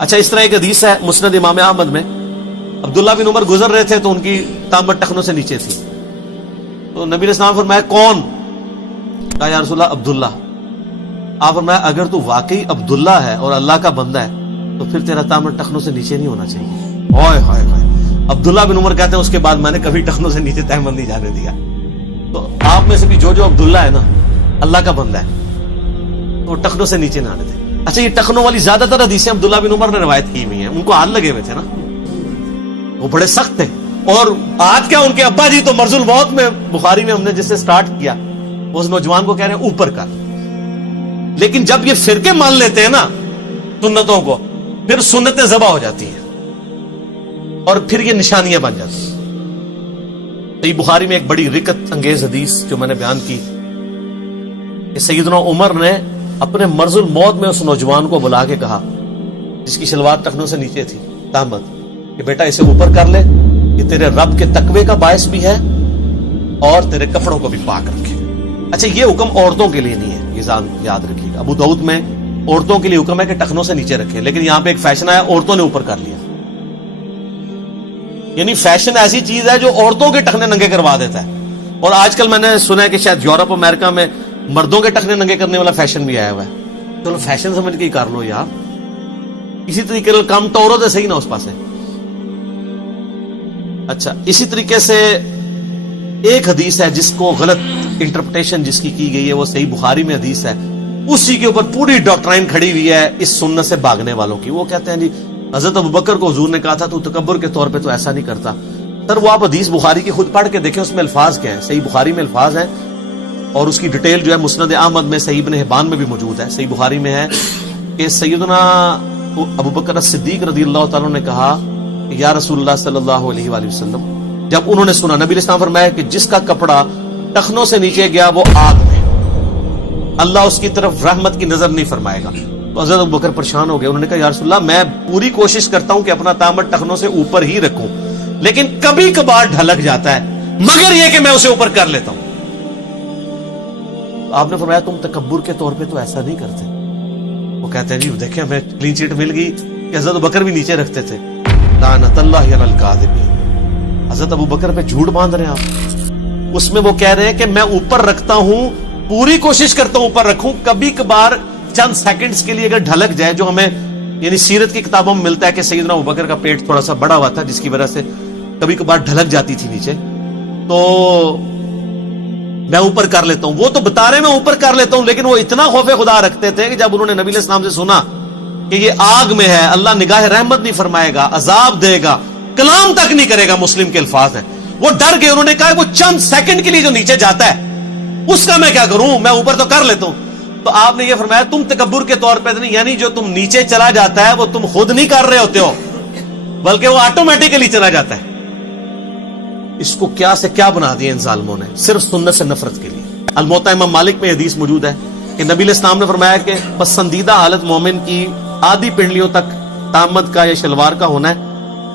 اچھا اس طرح ایک حدیث ہے مسند امام احمد میں، عبداللہ بن عمر گزر رہے تھے تو ان کی تامت ٹخنوں سے نیچے تھی، تو نبی علیہ السلام فرمایا کون؟ کہا یا رسول اللہ عبداللہ۔ آپ فرمایا اگر تو واقعی عبداللہ ہے اور اللہ کا بندہ ہے تو پھر تیرا تامت ٹخنوں سے نیچے نہیں ہونا چاہیے۔ اوئے ہائے ہائے، عبداللہ بن عمر کہتے ہیں اس کے بعد میں نے کبھی ٹخنوں سے نیچے تہمت نہیں جانے دیا۔ تو آپ میں سے بھی جو عبداللہ ہے نا، اللہ کا بندہ ہے، تو وہ ٹخنوں سے نیچے نہ آنے دے۔ اچھا یہ ٹخنوں والی زیادہ تر حدیثیں عبداللہ بن عمر نے روایت کی ہوئی ہیں، ان کو ہاتھ لگے ہوئے تھے نا، وہ بڑے سخت تھے۔ اور آج کیا ان کے ابا جی تو مرض الموت میں، بخاری میں ہم نے جس سے سٹارٹ کیا، اس نوجوان کو کہہ رہے ہیں اوپر کر، لیکن جب یہ فرقے مان لیتے ہیں نا سنتوں کو، پھر سنتیں ذبح ہو جاتی ہیں اور پھر یہ نشانیاں بن جاتی ہیں۔ تو یہ بخاری میں ایک بڑی رکت انگیز حدیث جو میں نے بیان کی کہ سیدنا عمر نے اپنے مرض الموت میں اس نوجوان کو بلا کے کہا جس کی شلوار ٹخنوں سے نیچے تھی، تہمت، کہ بیٹا اسے اوپر کر لے، یہ تیرے رب کے تقوی کا باعث بھی ہے اور تیرے کپڑوں کو بھی پاک رکھے۔ اچھا یہ حکم عورتوں کے لیے نہیں ہے، یہ یاد رکھیے گا، ابو داؤد میں عورتوں کے لیے حکم ہے کہ ٹخنوں سے نیچے رکھے، لیکن یہاں پہ ایک فیشن آیا عورتوں نے اوپر کر لیا۔ یعنی فیشن ایسی چیز ہے جو عورتوں کے ٹخنے ننگے کروا دیتا ہے، اور آج کل میں نے سنا ہے کہ شاید یورپ امریکہ میں مردوں کے ٹخنے ننگے کرنے والا فیشن بھی آیا ہوا ہے۔ چلو فیشن سمجھ کے ہی کر لو یار، اسی طریقے سے کام ٹورو تو صحیح نہ اس پاس ہے۔ اچھا اسی طریقے سے ایک حدیث ہے جس کو غلط انٹرپریٹیشن جس کی گئی ہے، وہ صحیح بخاری میں حدیث ہے، اسی کے اوپر پوری ڈاکٹرائن کھڑی ہوئی ہے اس سنت سے بھاگنے والوں کی۔ وہ کہتے ہیں جی حضرت ابوبکر کو حضور نے کہا تھا تو تکبر کے طور پہ تو ایسا نہیں کرتا۔ سر وہ آپ حدیث بخاری کی خود پڑھ کے دیکھیں، اس میں الفاظ کیا ہیں، صحیح بخاری میں الفاظ ہیں، اور اس کی ڈیٹیل جو ہے مسند احمد میں، صحیح ابن حبان میں بھی موجود ہے۔ صحیح بخاری میں ہے کہ سیدنا ابوبکر الصدیق رضی اللہ تعالیٰ نے کہا کہ یا رسول اللہ صلی اللہ علیہ وآلہ وسلم، جب انہوں نے سنا، نبی علیہ السلام فرمایا کہ جس کا کپڑا ٹخنوں سے نیچے گیا وہ آگ میں، اللہ اس کی طرف رحمت کی نظر نہیں فرمائے گا۔ تو حضرت ابوبکر پریشان ہو گئے، انہوں نے کہا یا رسول اللہ میں پوری کوشش کرتا ہوں کہ اپنا تامت ٹخنوں سے اوپر ہی رکھوں، لیکن کبھی کبھار ڈھلک جاتا ہے، مگر یہ کہ میں اسے اوپر کر لیتا ہوں۔ آپ نے فرمایا تم تکبر کے طور پہ تو ایسا نہیں کرتے۔ وہ کہتے ہیں جی دیکھیں ہمیں کلین چیٹ مل گئی کہ حضرت ابوبکر بھی نیچے رکھتے تھے۔ لعنت اللہ علی الکاذبین، حضرت ابوبکر پہ جھوٹ باندھ رہے ہیں آپ۔ اس میں وہ کہہ رہے ہیں کہ میں اوپر رکھتا ہوں، پوری کوشش کرتا ہوں اوپر رکھوں، کبھی کبھار چند سیکنڈز کے لیے اگر ڈھلک جائے، جو ہمیں یعنی سیرت کی کتابوں میں ملتا ہے کہ سیدنا ابوبکر کا پیٹ تھوڑا سا بڑا ہوا تھا جس کی وجہ سے کبھی کبھار ڈھلک جاتی تھی نیچے، تو میں اوپر کر لیتا ہوں۔ وہ تو بتا رہے میں اوپر کر لیتا ہوں، لیکن وہ اتنا خوف خدا رکھتے تھے کہ جب انہوں نے نبی علیہ السلام سے سنا کہ یہ آگ میں ہے، اللہ نگاہ رحمت نہیں فرمائے گا، عذاب دے گا، کلام تک نہیں کرے گا، مسلم کے الفاظ ہیں، وہ ڈر گئے۔ انہوں نے کہا وہ چند سیکنڈ کے لیے جو نیچے جاتا ہے اس کا میں کیا کروں، میں اوپر تو کر لیتا ہوں۔ تو آپ نے یہ فرمایا تم تکبر کے طور پہ نہیں، یعنی جو تم نیچے چلا جاتا ہے وہ تم خود نہیں کر رہے ہوتے ہو، بلکہ وہ آٹومیٹکلی چلا جاتا ہے۔ اس کو کیا سے کیا بنا دیا ان ظالموں نے، صرف سنت سے نفرت کے لیے۔ الموطا امام مالک میں حدیث موجود ہے کہ نبی علیہ السلام نے فرمایا کہ پسندیدہ حالت مومن کی آدھی پنڈلیوں تک تامت کا یا شلوار کا ہونا ہے،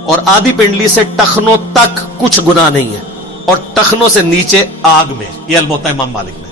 اور آدھی پنڈلی سے ٹخنوں تک کچھ گناہ نہیں ہے، اور ٹخنوں سے نیچے آگ میں۔ یہ الموطا امام مالک میں